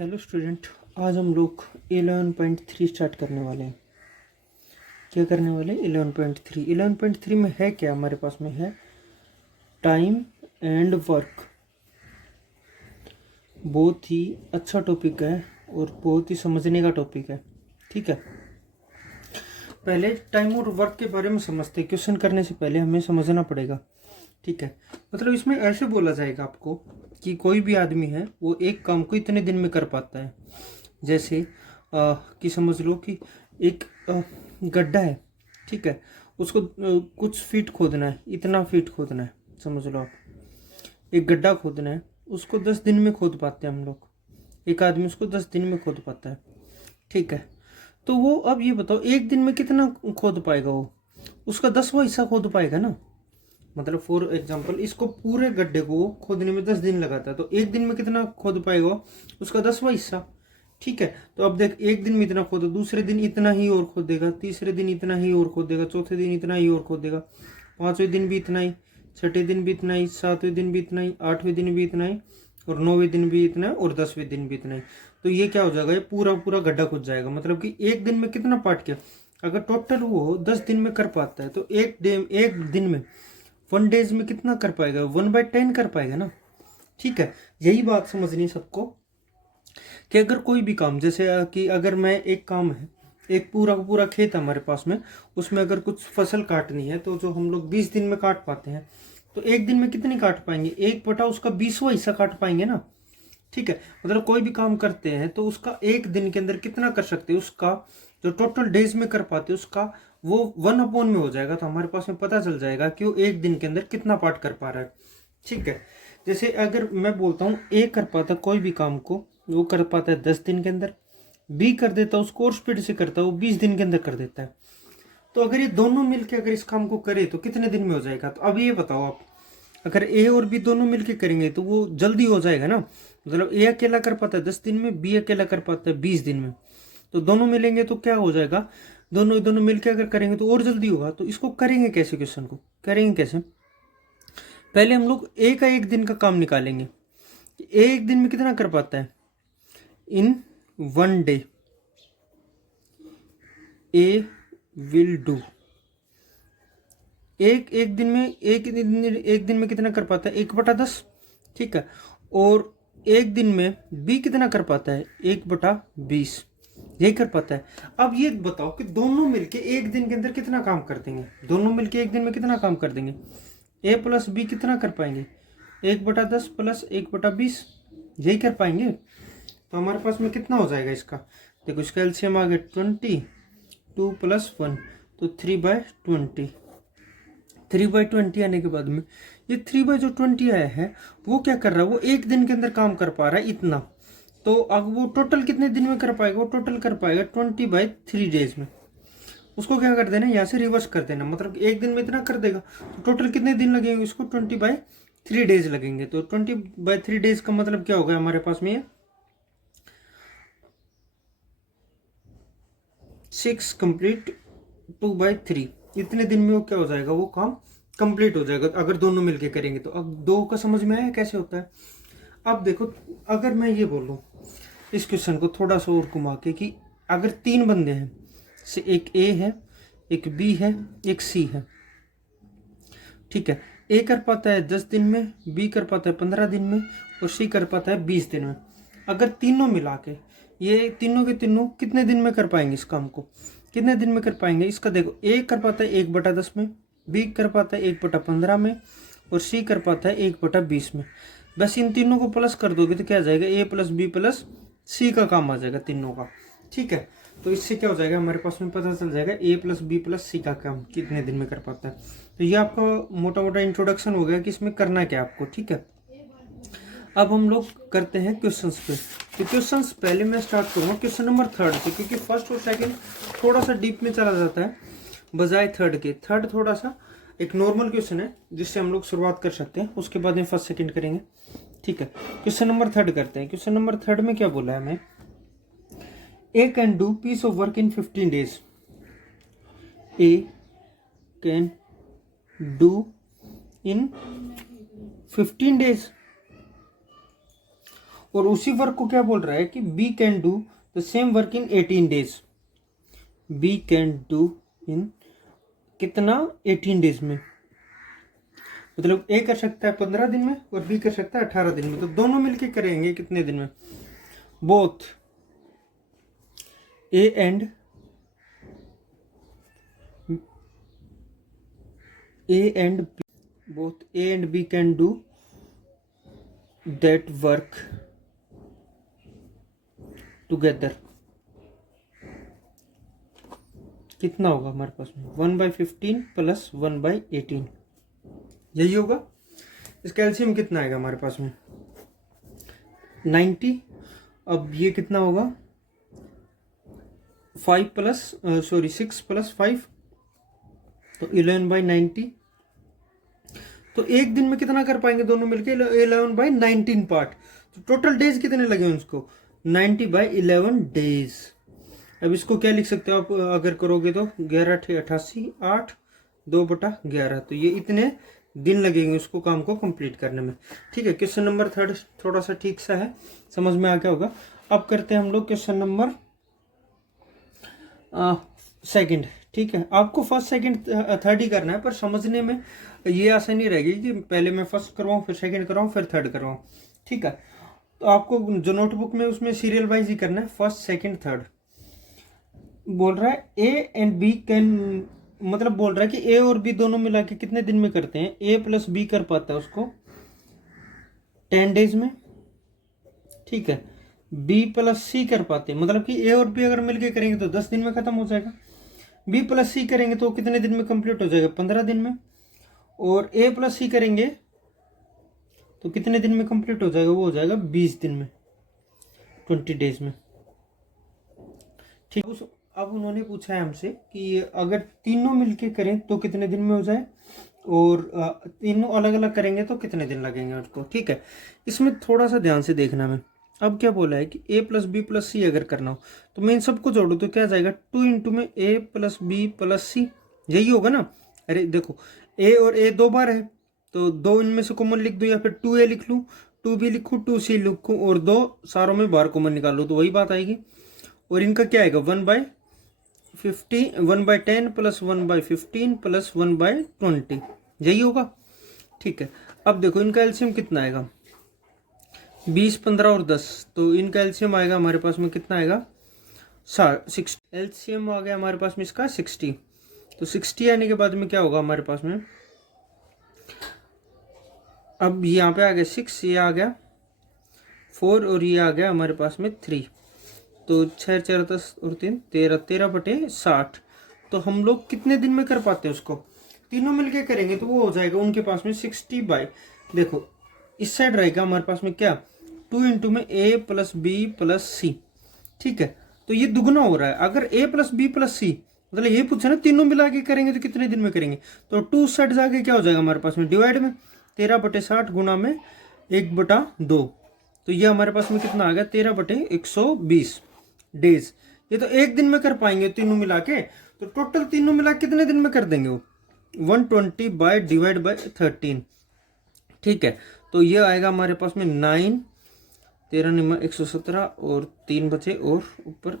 Hello student, आज हम लोग 11.3 स्टार्ट करने वाले हैं। क्या करने वाले? 11.3। 11.3 में है क्या? हमारे पास में है टाइम एंड वर्क। बहुत ही अच्छा टॉपिक है और बहुत ही समझने का टॉपिक है। ठीक है, पहले टाइम और वर्क के बारे में समझते हैं। क्वेश्चन करने से पहले हमें समझना पड़ेगा। ठीक है, मतलब इसमें ऐसे बोला जाएगा आपको कि कोई भी आदमी है वो एक काम को इतने दिन में कर पाता है। जैसे कि समझ लो कि एक गड्ढा है। ठीक है, उसको कुछ फीट खोदना है, इतना फीट खोदना है। समझ लो आप, एक गड्ढा खोदना है, उसको 10 दिन में खोद पाते हैं हम लोग। एक आदमी उसको 10 दिन में खोद पाता है। ठीक है, तो वो अब ये बताओ एक दिन में कितना खोद पाएगा? वो उसका 10वां हिस्सा खोद पाएगा ना। मतलब फॉर एग्जाम्पल इसको पूरे गड्ढे को खोदने में 10 दिन लगाता है, तो एक दिन में कितना खोद पाएगा? उसका 10वां हिस्सा। ठीक है, तो अब देख, एक दिन में इतना खोदा, दूसरे दिन इतना ही और खोदेगा, तीसरे दिन इतना ही और खोदेगा, चौथे दिन इतना ही और खोदेगा, पांचवें दिन भी इतना ही, छठे दिन भी इतना ही, सातवें दिन भी इतना ही, आठवें दिन भी इतना ही, और 9वें दिन भी इतना है, और 10वें दिन भी इतना ही। तो ये क्या हो जाएगा? ये पूरा पूरा गड्ढा खुद जाएगा। मतलब कि एक दिन में कितना पार्ट किया? अगर टोटल वो 10 दिन में कर पाता है तो एक दिन में 1 डेज में कितना कर पाएगा? 1/10 कर पाएगा ना। ठीक है, यही बात समझनी सबको कि अगर कोई भी काम, जैसे कि अगर मैं एक काम है, एक पूरा का पूरा खेत है हमारे पास में, उसमें अगर कुछ फसल काटनी है तो जो हम लोग 20 दिन में काट पाते हैं, तो एक दिन में कितनी काट पाएंगे? 1/, उसका 20वां हिस्सा काट पाएंगे ना। ठीक है, मतलब कोई भी काम करते हैं तो उसका एक दिन के अंदर कितना कर सकते हैं, उसका जो टोटल डेज में कर पाते हैं उसका वो 1/, में हो जाएगा। तो हमारे पास में पता चल जाएगा कि वो एक दिन के अंदर कितना पार्ट कर पा रहा है। ठीक है, जैसे अगर मैं बोलता हूँ ए कर पाता कोई भी काम को, वो कर पाता है 10 दिन के अंदर, बी कर देता है उसको और स्पीड से करता है, वो 20 दिन के अंदर कर देता है। तो अगर ये दोनों मिलके अगर इस काम को करे तो कितने दिन में हो जाएगा? तो अब ये बताओ आप, अगर ए और बी दोनों मिलके करेंगे तो वो जल्दी हो जाएगा ना। मतलब ए अकेला कर पाता है 10 दिन में, बी अकेला कर पाता है 20 दिन में। तो दोनों मिलेंगे तो क्या हो जाएगा? दोनों दोनों मिलके अगर करेंगे तो और जल्दी होगा। तो इसको करेंगे कैसे? क्वेश्चन को करेंगे कैसे? पहले हम लोग ए का एक दिन का काम निकालेंगे। ए एक दिन में कितना कर पाता है? इन 1 डे ए विल डू। एक दिन में एक दिन में कितना कर पाता है? 1/10। ठीक है, और एक दिन में बी कितना कर पाता है? 1/20। यही कर पाता है। अब ये बताओ कि दोनों मिलके एक दिन के अंदर कितना काम कर देंगे? दोनों मिलके एक दिन में कितना काम कर देंगे? ए प्लस बी कितना कर पाएंगे? 1/10 प्लस 1/20। यही कर पाएंगे। तो हमारे पास में कितना हो जाएगा इसका? देखो, इसका एलसीएम आ गया 20, 2 + 1, तो 3/20। 3/20 आने के बाद में ये 3/20 आया है, वो क्या कर रहा है? वो एक दिन के अंदर काम कर पा रहा है इतना। तो अब वो टोटल कितने दिन में कर पाएगा? वो टोटल कर पाएगा 20/3 डेज में। उसको क्या कर देना, यहाँ से रिवर्स कर देना, मतलब एक दिन में इतना कर देगा। तो टोटल कितने दिन लगेंगे इसको? 20/3 डेज लगेंगे। तो 20/3 डेज का मतलब क्या होगा हमारे पास में? 6 कंप्लीट 2/3। इतने दिन में वो क्या हो जाएगा? वो काम कंप्लीट हो जाएगा अगर दोनों मिलके करेंगे। तो अब दो का समझ में आया कैसे होता है? अब देखो, अगर मैं ये बोलूं इस क्वेश्चन को थोड़ा सा और घुमा के कि अगर 3 बंदे हैं, से एक ए है, एक बी है, एक सी है। ठीक है, ए कर पाता है 10 दिन में, बी कर पाता है 15 दिन में, और सी कर पाता है 20 दिन में। अगर तीनों मिला के ये तीनों के तीनों कितने दिन में कर पाएंगे इस काम को? कितने दिन में कर पाएंगे इसका? देखो, ए कर पाता है 1/10 में, बी कर पाता है 1/15 में, और सी कर पाता है 1/20 में। बस इन तीनों को प्लस कर दोगे तो क्या आ जाएगा? ए प्लस बी प्लस सी का काम आ जाएगा तीनों का। ठीक है, तो इससे क्या हो जाएगा? हमारे पास में पता चल जाएगा ए प्लस बी प्लस सी का काम कितने दिन में कर पाता है। तो ये आपका मोटा मोटा इंट्रोडक्शन हो गया कि इसमें करना क्या आपको। ठीक है, अब हम लोग करते हैं क्वेश्चंस पे। तो क्वेश्चंस पहले मैं स्टार्ट करूँगा क्वेश्चन नंबर 3 से, क्योंकि फर्स्ट और सेकंड थोड़ा सा डीप में चला जाता है बजाय थर्ड के। थर्ड थोड़ा सा एक नॉर्मल क्वेश्चन है जिससे हम लोग शुरुआत कर सकते हैं, उसके बाद में फर्स्ट सेकंड करेंगे। ठीक है, क्वेश्चन नंबर 3 करते हैं। क्वेश्चन नंबर 3 में क्या बोला है हमें? A can do piece of work in 15 days. A can do in 15 days और उसी वर्क को क्या बोल रहा है कि B can do the same work in 18 days. B can do in कितना, 18 डेज में, मतलब ए कर सकता है 15 दिन में और बी कर सकता है 18 दिन में। तो दोनों मिलके करेंगे कितने दिन में? Both A and B, both A and B can do that work together। कितना होगा हमारे पास में? 1/15 प्लस 1/18, यही होगा। इसका एलसीएम कितना आएगा हमारे पास में? 90। अब ये कितना होगा? 6 प्लस 5 तो 11/90। तो एक दिन में कितना कर पाएंगे दोनों मिलके? 11/19 पार्ट। तो टोटल डेज कितने लगे उसको? 90/11 डेज। अब इसको क्या लिख सकते हो आप अगर करोगे तो? 11×8 = 8, 2/11। तो ये इतने दिन लगेंगे उसको काम को कंप्लीट करने में। ठीक है, क्वेश्चन नंबर 3 थोड़ा सा ठीक सा है, समझ में आ गया होगा। अब करते हैं हम लोग क्वेश्चन नंबर 2। ठीक है, आपको फर्स्ट सेकंड थर्ड ही करना है, पर समझने में ये आसानी रहेगी कि पहले मैं फर्स्ट करवाऊँ, फिर सेकंड करवाऊँ, फिर थर्ड करवाऊँ। ठीक है, तो आपको जो नोटबुक में उसमें सीरियल वाइज ही करना है, फर्स्ट सेकंड थर्ड। बोल रहा है ए एंड बी कैन, मतलब बोल रहा है कि ए और बी दोनों मिला के कितने दिन में करते हैं? ए प्लस बी कर पाता है उसको 10 डेज में। ठीक है, बी प्लस सी कर पाते हैं, मतलब कि ए और बी अगर मिलके करेंगे तो 10 दिन में खत्म हो जाएगा। बी प्लस सी करेंगे तो कितने दिन में कंप्लीट हो जाएगा? 15 दिन में। और ए प्लस सी करेंगे तो कितने दिन में कंप्लीट हो जाएगा? वो हो जाएगा 20 दिन में, 20 डेज में। ठीक, अब उन्होंने पूछा है हमसे कि अगर तीनों मिलके करें तो कितने दिन में हो जाए, और तीनों अलग अलग करेंगे तो कितने दिन लगेंगे उसको। ठीक है, इसमें थोड़ा सा ध्यान से देखना में। अब क्या बोला है कि ए प्लस बी प्लस सी अगर करना हो तो मैं इन सबको जोड़ू तो क्या जाएगा? 2 इंटू में ए प्लस बी प्लस सी, यही होगा ना। अरे देखो, ए और ए 2 बार है तो 2 इनमें से कॉमन लिख दो, या फिर 2a लिख लूँ, 2b लिखूँ, 2c लिखूँ, और 2 सारों में बाहर कॉमन निकाल लो तो वही बात आएगी। और इनका क्या आएगा? 1/10 प्लस 1/15 प्लस 1/20, यही होगा। ठीक है, अब देखो इनका एलसीएम कितना आएगा? 20, 15 और 10, तो इनका एलसीएम आएगा हमारे पास में कितना आएगा? 60। एलसीएम आ गया हमारे पास में इसका 60। तो 60 आने के बाद में क्या होगा हमारे पास में? अब यहाँ पे आ गया 6, ये आ गया 4, और ये आ गया हमारे पास में 3। तो 6 4 10 और 3 13, 13/60। तो हम लोग कितने दिन में कर पाते हैं उसको? तीनों मिलके करेंगे तो वो हो जाएगा उनके पास में 60 देखो इस साइड रहेगा हमारे पास में क्या? 2 इंटू में ए प्लस बी प्लस सी। ठीक है, तो ये दुगना हो रहा है। अगर ए प्लस बी प्लस सी, मतलब ये पूछा ना तीनों मिला के करेंगे तो कितने दिन में करेंगे, तो 2 साइड जाके क्या हो जाएगा हमारे पास में? डिवाइड में 13/60 गुणा में 1/2। तो ये हमारे पास में कितना आ गया? 13/120 डेज। ये तो एक दिन में कर पाएंगे तीनों मिला के, तो टोटल तीनों मिला कितने दिन में कर देंगे वो? 120/13। ठीक है, तो ये आएगा हमारे पास में 9, 13 117 और 3 बचे और ऊपर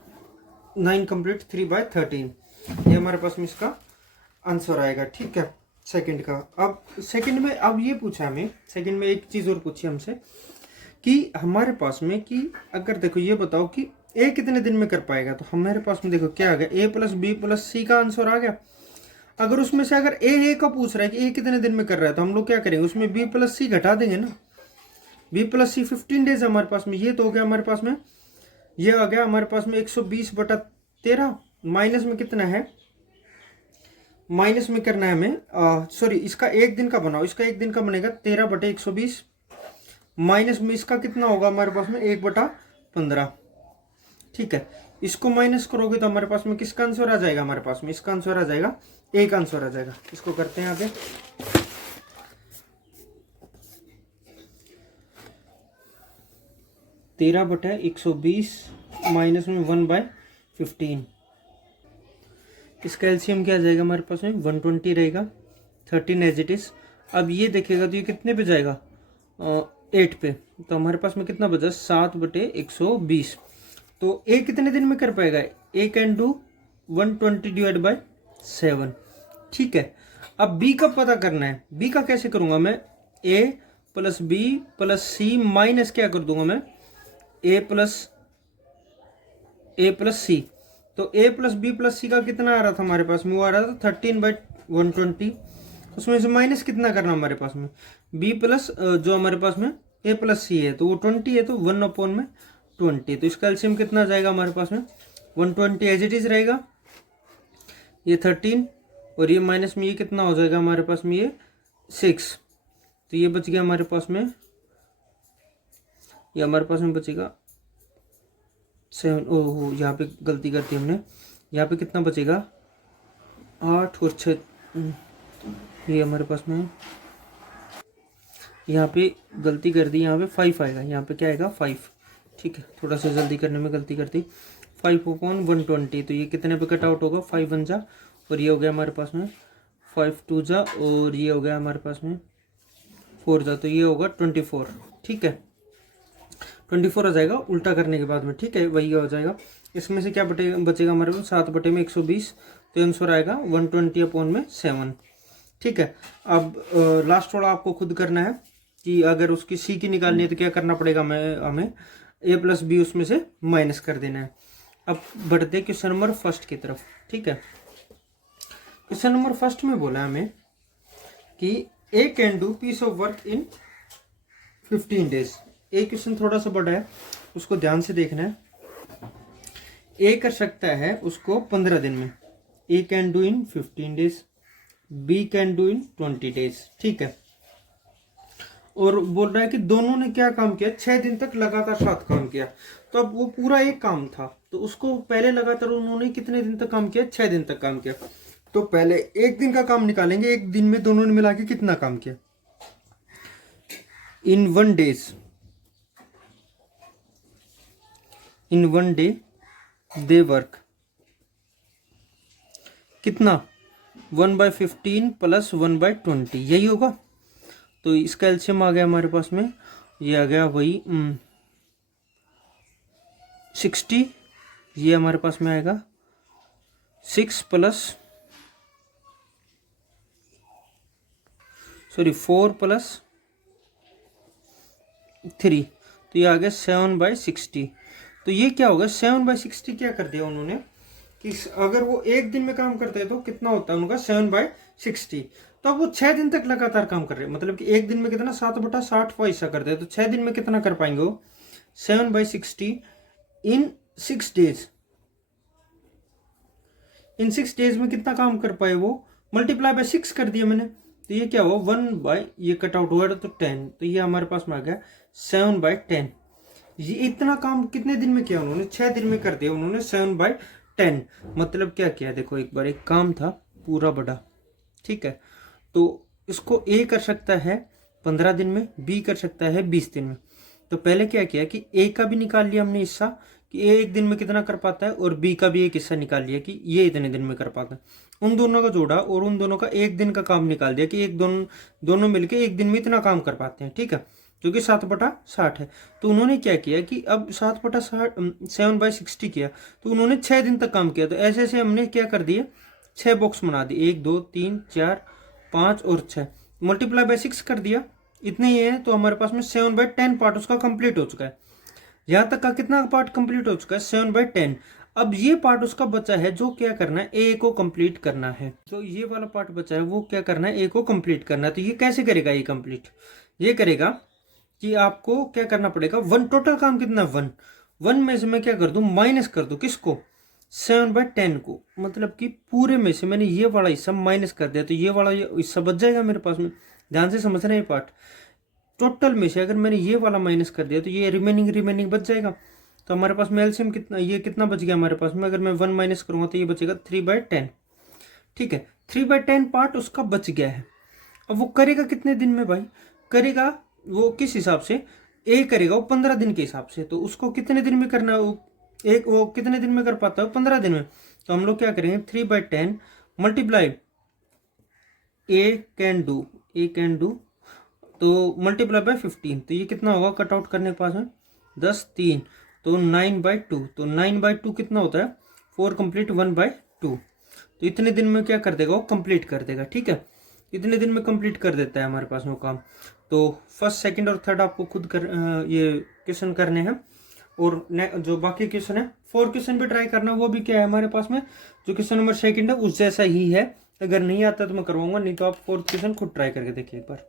9 कंप्लीट 3/13। ये हमारे पास में इसका आंसर आएगा। ठीक है, सेकंड का। अब सेकंड में अब ये पूछा हमें, सेकंड में एक चीज और पूछी हमसे कि हमारे पास में कि अगर देखो ये बताओ कि ए कितने दिन में कर पाएगा, तो हमारे पास में देखो क्या आ गया? ए प्लस बी प्लस सी का आंसर आ गया। अगर उसमें से अगर ए का पूछ रहा है कि ए कितने दिन में कर रहा है, तो हम लोग क्या करेंगे? उसमें बी प्लस सी घटा देंगे ना। बी प्लस सी 15 डेज हमारे पास में, ये तो हो गया हमारे पास में, ये आ गया हमारे पास में 120/13। माइनस में कितना है? माइनस में करना है हमें, सॉरी इसका एक दिन का बनाओ, इसका एक दिन का बनेगा 13/120। माइनस में इसका कितना होगा हमारे पास में? 1/15। ठीक है, इसको माइनस करोगे तो हमारे पास में किसका आंसर आ जाएगा? हमारे पास में इसका आंसर आ जाएगा, एक आंसर आ जाएगा। इसको करते हैं आगे। 13/120 माइनस में 1/15। इसका एलसीएम क्या आ जाएगा हमारे पास में? 120 रहेगा, 13 एज इट इज। अब ये देखेगा तो ये कितने पे जाएगा? 8 पे, तो हमारे पास में कितना बचा 7/120। तो ए कितने दिन में कर पाएगा, ए कैन डू 120 डिवाइड बाय 7। ठीक है, अब बी का पता करना है। बी का कैसे करूंगा मैं, ए प्लस बी प्लस सी माइनस क्या कर दूंगा मैं, ए प्लस सी। तो ए प्लस बी प्लस सी का कितना आ रहा था हमारे पास में, वो आ रहा था 13/120। उसमें से माइनस कितना करना हमारे पास में, बी प्लस जो हमारे पास में ए प्लस सी है तो वो 20 है, तो 1/20। तो इसका एलसीएम कितना जाएगा हमारे पास में, 120 एज इट इज रहेगा, ये 13 और ये माइनस में ये कितना हो जाएगा हमारे पास में, ये 6। तो ये बच गया हमारे पास में, ये हमारे पास में बचेगा 7। ओहो, यहाँ पे गलती करती हमने, यहाँ पे कितना बचेगा 8 और 6, ये हमारे पास में यहाँ पे गलती कर दी, यहाँ पे 5 आएगा, यहाँ पे क्या आएगा 5। ठीक है, थोड़ा सा जल्दी करने में गलती करती, 5/120। तो ये कितने पे कट आउट होगा, 5 1 जा, और ये हो गया हमारे पास में 5 2 जा, और ये हो गया हमारे पास में 4 जा, तो ये होगा 24। ठीक है, 24 हो जाएगा उल्टा करने के बाद में। ठीक है, वही हो जाएगा। इसमें से क्या बचेगा हमारे को, 7/120, तो आंसर आएगा 120/7। ठीक है, अब लास्ट वाला आपको खुद करना है कि अगर उसकी सी की निकालनी है तो क्या करना पड़ेगा, हमें ए प्लस बी उसमें से माइनस कर देना है। अब बढ़ते क्वेश्चन नंबर फर्स्ट की तरफ। ठीक है, क्वेश्चन नंबर फर्स्ट में बोला हमें कि A can do piece of work in 15 days. A question थोड़ा सा बड़ा है, उसको ध्यान से देखना है। ए कर सकता है उसको 15 दिन में, A can do in 15 days, B can do in 20 days. ठीक है, और बोल रहा है कि दोनों ने क्या काम किया, 6 दिन तक लगातार साथ काम किया। तो अब वो पूरा एक काम था, तो उसको पहले लगातार उन्होंने कितने दिन तक काम किया, 6 दिन तक काम किया। तो पहले एक दिन का काम निकालेंगे, एक दिन में दोनों ने मिला के कितना काम किया। इन 1 डे दे वर्क कितना, 1/15 प्लस 1/20, यही होगा। तो इसका एलसीएम आ गया हमारे पास में, ये आ गया वही 60। ये हमारे पास में आएगा 6 प्लस 4 प्लस 3, तो ये आ गया 7/60। तो ये क्या होगा, 7/60 क्या कर दिया उन्होंने कि अगर वो एक दिन में काम करते हैं तो कितना होता है उनका 7/60। तो अब वो 6 दिन तक लगातार काम कर रहे हैं, मतलब कि एक दिन में कितना 7/60 वो ऐसा करते हैं, तो 6 दिन में कितना कर पाएंगे वो 7/60 इन 6 डेज। इन 6 डेज में कितना काम कर पाए वो, मल्टीप्लाई बाय 6 कर दिया मैंने, तो ये क्या हुआ 1 ये कट आउट हुआ तो 10, तो ये हमारे पास में आ गया 7/10। ये इतना काम कितने दिन में किया उन्होंने, 6 दिन में कर दिया उन्होंने 7/10। मतलब क्या किया, देखो एक बार एक काम था पूरा बड़ा। ठीक है, तो इसको ए कर सकता है 15 दिन में, बी कर सकता है 20 दिन में। तो पहले क्या किया कि ए का भी निकाल लिया हमने हिस्सा कि ए एक दिन में कितना कर पाता है, और बी का भी एक हिस्सा निकाल लिया कि ये इतने दिन में कर पाता है। उन दोनों का जोड़ा और उन दोनों का एक दिन का काम निकाल दिया कि दोनों मिलके एक दिन में इतना काम कर पाते हैं। ठीक है, जो कि 7/60 है। तो उन्होंने क्या किया कि अब 7/60 किया, तो उन्होंने 6 दिन तक काम किया। तो ऐसे ऐसे हमने क्या कर दिए, 6 बॉक्स बना दिए, 1 2 3 4 5 और 6, मल्टीप्लाई बाय 6 कर दिया, इतने ही है। तो हमारे पास में 7/10 पार्ट उसका कंप्लीट हो चुका है। यहाँ तक का कितना पार्ट कंप्लीट हो चुका है, 7/10। अब ये पार्ट उसका बचा है, जो क्या करना है, ए को कंप्लीट करना है। जो ये वाला पार्ट बचा है वो क्या करना है, ए को कंप्लीट करना है। तो ये कैसे करेगा, ये कंप्लीट ये करेगा कि आपको क्या करना पड़ेगा, 1 टोटल काम कितना 1 में से मैं क्या कर दूं, माइनस कर दूं किसको, 7/10 को। मतलब कि पूरे में से मैंने ये वाला हिस्सा माइनस कर दिया, तो ये वाला हिस्सा बच जाएगा मेरे पास में। ध्यान से समझना ये पार्ट, टोटल में से अगर मैंने ये वाला माइनस कर दिया तो ये रिमेनिंग बच जाएगा। तो हमारे पास में एलसीएम कितना, ये कितना बच गया हमारे पास में, अगर मैं 1 माइनस करूंगा तो ये बचेगा 3/10। ठीक है, 3/10 पार्ट उसका बच गया है। अब वो करेगा कितने दिन में भाई, करेगा वो किस हिसाब से, ए करेगा वो 15 दिन के हिसाब से। तो उसको कितने दिन में करना है, वो कितने दिन में कर पाता है, 15 दिन में। तो हम लोग क्या करेंगे, 3/10 मल्टीप्लाई ए कैन डू तो मल्टीप्लाई बाय 15, तो ये कितना होगा कट आउट करने के पास में 10 3, तो 9/2, तो 9/2 कितना होता है 4 कंप्लीट 1/2। तो इतने दिन में क्या कर देगा वो कंप्लीट कर देगा, ठीक है, इतने दिन में कंप्लीट कर देता है हमारे पास वो काम। तो फर्स्ट सेकंड और थर्ड आपको खुद ये क्वेश्चन करने हैं, और जो बाकी क्वेश्चन है 4 क्वेश्चन भी ट्राई करना, वो भी क्या है हमारे पास में जो क्वेश्चन नंबर सेकंड है उस जैसा ही है। अगर नहीं आता तो मैं करवाऊंगा, नहीं तो आप 4th क्वेश्चन खुद ट्राई करके देखिए एक बार।